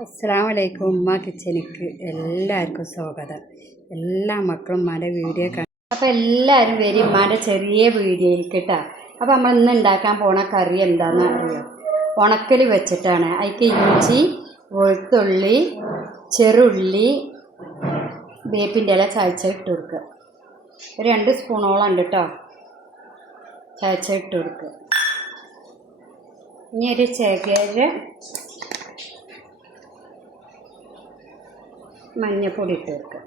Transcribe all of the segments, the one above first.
അസ്സാം വലൈക്കും ഉമ്മ കിച്ചനിക്ക് എല്ലാവർക്കും സ്വാഗതം. എല്ലാ മക്കളും ഉമ്മാന്റെ വീഡിയോ കാണും അപ്പോൾ എല്ലാവരും വരും ഉമ്മാന്റെ ചെറിയ വീഡിയോ കേട്ടോ അപ്പോൾ നമ്മൾ ഇന്ന് ഉണ്ടാക്കാൻ പോണ കറി എന്താണെന്ന് അറിയോ? ഉണക്കൽ വെച്ചിട്ടാണ്. അതിക്ക് ഇഞ്ചി വെളുത്തുള്ളി ചെറുള്ളി വേപ്പിന്റെ ഇല ചായച്ച ഇട്ട് കൊടുക്കുക ഒരു രണ്ട് സ്പൂണോളം ഉണ്ട് കേട്ടോ ചായച്ച ഇട്ട് കൊടുക്കുക ഇനി ഒരു ചകര മഞ്ഞപ്പൊടി ഇട്ട് വെക്കുക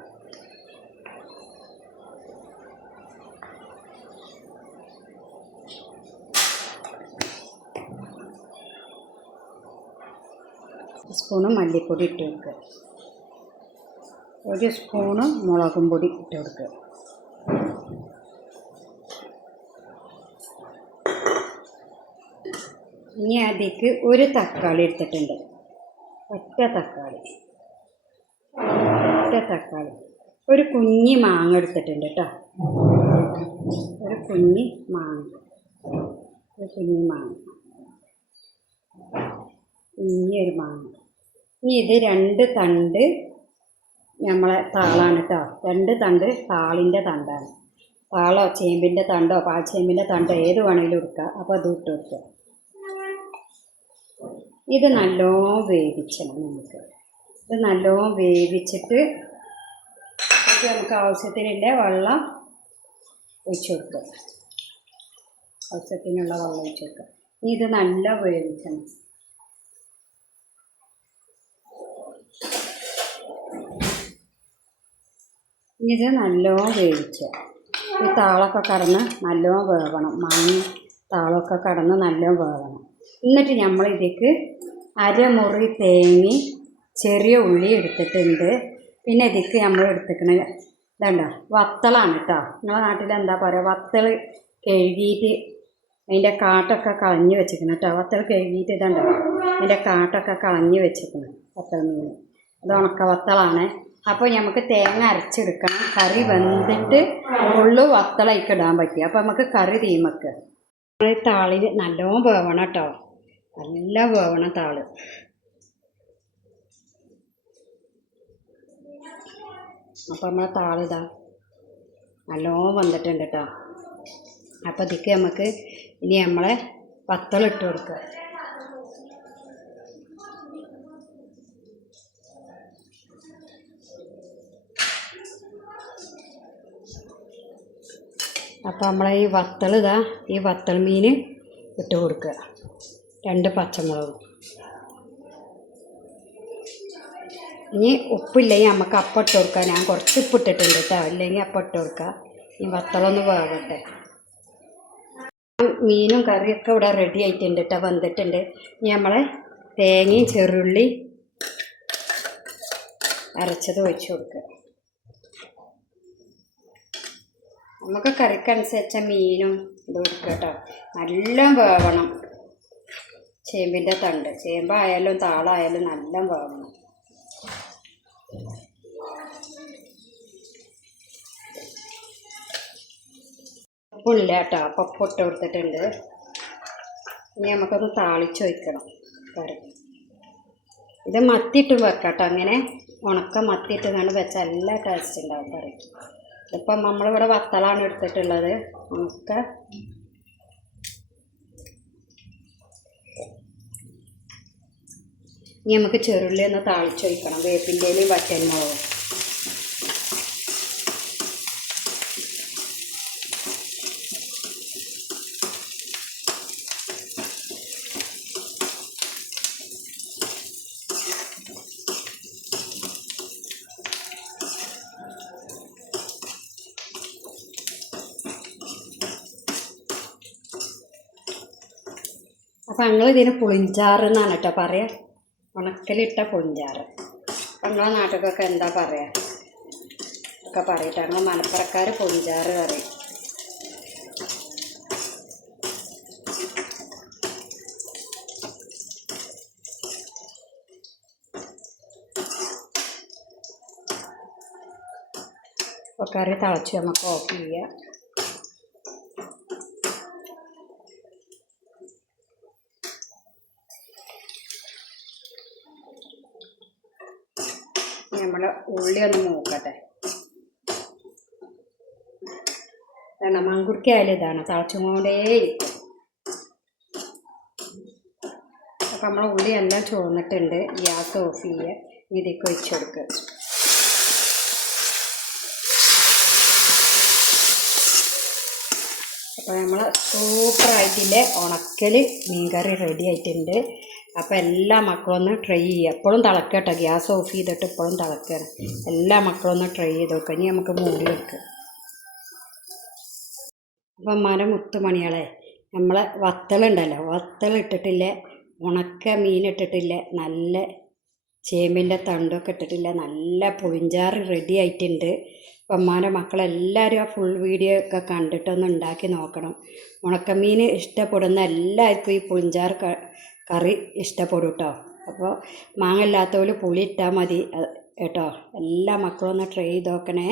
സ്പൂണ് മല്ലിപ്പൊടി ഇട്ട് വെക്കുക ഒരു സ്പൂണ് മുളകും പൊടി ഇട്ട് കൊടുക്കുക. ഇനി അതിലേക്ക് ഒരു തക്കാളി എടുത്തിട്ടുണ്ട്. ഒറ്റ തക്കാളി. ഒറ്റ തക്കാളി. ഒരു കുഞ്ഞി മാങ്ങ എടുത്തിട്ടുണ്ട് കേട്ടോ. ഒരു കുഞ്ഞി മാങ്ങ. ഒരു കുഞ്ഞി മാങ്ങ. കുഞ്ഞി ഒരു മാങ്ങ. ഇനി ഇത് രണ്ട് തണ്ട് നമ്മളെ താളാണ് കേട്ടോ. രണ്ട് തണ്ട് താളിന്റെ തണ്ടാണ്. താളോ ചേമ്പിന്റെ തണ്ടോ പാൽച്ചേമ്പിന്റെ തണ്ടോ ഏത് വേണമെങ്കിലും എടുക്കുക അപ്പോൾ അത് ഇട്ട് കൊടുക്കുക ഇത് നല്ലോണം വേവിക്കണം നമുക്ക്. ഇത് നല്ലോണം വേവിച്ചിട്ട് നമുക്ക് ആവശ്യത്തിനുള്ള വെള്ളം ഒഴിച്ചു കൊടുക്കുക. ആവശ്യത്തിനുള്ള വെള്ളം ഒഴിച്ചു കൊടുക്കുക. ഇനി ഇത് നല്ല വേവിക്കണം. ഇനി ഇത് നല്ലോണം വേവിക്കുക. ഈ താളൊക്കെ കടന്ന് നല്ലോണം വേവണം. മണ്ണ് താളമൊക്കെ കടന്ന് നല്ലോണം വേവണം. എന്നിട്ട് നമ്മൾ അരമുറി തേങ്ങ ചെറിയ ഉള്ളി എടുത്തിട്ടുണ്ട്. പിന്നെ ഇതിക്ക് നമ്മൾ എടുത്തിക്കണ ഇതുണ്ടോ വത്തളാണ് കേട്ടോ. നിങ്ങളെ നാട്ടിൽ എന്താ പറയുക വത്തൾ കഴുകിയിട്ട് അതിന്റെ കാട്ടൊക്കെ കളഞ്ഞ് വെച്ചിരിക്കണം കേട്ടോ. വത്തൾ കഴുകിയിട്ട് ഇതുണ്ടോ അതിന്റെ കാട്ടൊക്കെ കളഞ്ഞ് വെച്ചിരിക്കണം വത്തൾ മീൻ. അത് ഉണക്ക വത്തളാണ് അപ്പോൾ നമുക്ക് തേങ്ങ അരച്ചെടുക്കണം. കറി വെന്തിട്ട് ഉള്ളു വത്തളയ്ക്ക് ഇടാൻ പറ്റും. അപ്പോൾ നമുക്ക് കറി തീമക്ക്. താളിൽ നല്ലോണം വേവണം കേട്ടോ. നല്ല വേവണം താൾ. അപ്പോൾ നമ്മളെ താളിതാ നല്ലോണം വന്നിട്ടുണ്ട് കേട്ടോ അപ്പോൾ ഇതിക്ക് നമുക്ക് ഇനി നമ്മളെ വത്തളിട്ട് കൊടുക്കുക അപ്പോൾ നമ്മളെ ഈ വത്തളിതാ ഈ വത്തൾ മീൻ ഇട്ട് കൊടുക്കുക രണ്ട് പച്ചമുളകും. ഇനി ഉപ്പില്ലെങ്കിൽ നമുക്ക് അപ്പം ഇട്ട് കൊടുക്കാം. ഞാൻ കുറച്ച് ഉപ്പ് ഇട്ടിട്ടുണ്ട് കേട്ടോ. ഇല്ലെങ്കിൽ അപ്പം കൊടുക്കുക ഈ വത്തളൊന്ന് വേകട്ടെ മീനും കറിയൊക്കെ ഇവിടെ റെഡി ആയിട്ടുണ്ട് കേട്ടോ. വന്നിട്ടുണ്ട്. ഇനി നമ്മളെ തേങ്ങയും ചെറുള്ളി അരച്ചത് ഒഴിച്ചു കൊടുക്കുക. നമുക്ക് കറിക്കനുസരിച്ച മീനും ഇത് കൊടുക്കുക കേട്ടോ. നല്ല വേവണം. ചേമ്പിന്റെ തണ്ട്. ചേമ്പായാലും താളായാലും നല്ല വേവണം. ഉപ്പില്ല കേട്ടോ. പൊട്ട കൊടുത്തിട്ടുണ്ട്. ഇനി നമുക്കൊന്ന് താളിച്ച് വയ്ക്കണം കറി ഇത് മത്തിയിട്ടും വെക്കാം കേട്ടോ അങ്ങനെ ഉണക്ക മത്തിയിട്ട് കണ്ട് വെച്ചാൽ നല്ല ടേസ്റ്റ് ഉണ്ടാവും കറി. ഇപ്പം നമ്മളിവിടെ വത്തലാണ് എടുത്തിട്ടുള്ളത്. നമുക്ക് ഇനി നമുക്ക് ചെറുള്ളി ഒന്ന് താളിച്ച് വയ്ക്കണം വേപ്പിന്റെയും വറ്റൻമുളകും അപ്പം ഞങ്ങൾ ഇതിന് പുളിഞ്ചാറ് എന്നാണ് കേട്ടോ പറയുക ഉണക്കലിട്ട പുളിഞ്ചാറ് നമ്മളെ നാട്ടിലൊക്കെ എന്താ പറയുക ഒക്കെ പറയട്ടെ. ഞങ്ങൾ മലപ്പുറക്കാർ പുളിഞ്ചാറ് പറയും കറി തിളച്ച് നമുക്ക് ഓഫ് ചെയ്യാം. നമ്മൾ ഉള്ളി ഒന്ന് നോക്കട്ടെ ഇതാണ് മങ്കുർക്കയായാലും ഇതാണ്. തിളച്ചുകൊണ്ടേയിരിക്കും അപ്പം നമ്മൾ ഉള്ളി എല്ലാം ചുവന്നിട്ടുണ്ട്. ഗ്യാസ് ഓഫ് ചെയ്യുക ഇതിലേക്ക് ഒഴിച്ചു കൊടുക്കുക അപ്പോൾ നമ്മൾ സൂപ്പറായിട്ടില്ലേ ഉണക്കൽ മീൻകറി റെഡി ആയിട്ടുണ്ട്. അപ്പോൾ എല്ലാ മക്കളും ഒന്ന് ട്രൈ ചെയ്യുക. എപ്പോഴും തിളക്കട്ടെ. ഗ്യാസ് ഓഫ് ചെയ്തിട്ട് ഇപ്പോഴും തിളക്കണം എല്ലാ മക്കളും ഒന്ന് ട്രൈ ചെയ്ത് നോക്കുക ഇനി നമുക്ക് മൂടി വെക്കുക അപ്പം മരം മുത്തുമണികളെ നമ്മൾ വത്തളുണ്ടല്ലോ വത്തളിട്ടിട്ടില്ലേ ഉണക്ക മീൻ ഇട്ടിട്ടില്ല നല്ല ചേമ്പിന്റെ തണ്ടൊക്കെ ഇട്ടിട്ടില്ല. നല്ല പുളിഞ്ചാറ് റെഡി ആയിട്ടുണ്ട്. അപ്പം അമ്മാന്റെ മക്കളെല്ലാവരും ആ ഫുൾ വീഡിയോ ഒക്കെ കണ്ടിട്ടൊന്ന് ഉണ്ടാക്കി നോക്കണം. ഉണക്കമീൻ ഇഷ്ടപ്പെടുന്ന എല്ലാവർക്കും ഈ പുളിഞ്ചാറ് കറി ഇഷ്ടപ്പെടും കേട്ടോ അപ്പോൾ മാങ്ങ ഇല്ലാത്തവർ പുളി ഇട്ടാൽ മതി കേട്ടോ. എല്ലാ മക്കളും ഒന്ന് ട്രൈ ചെയ്ത് നോക്കണേ.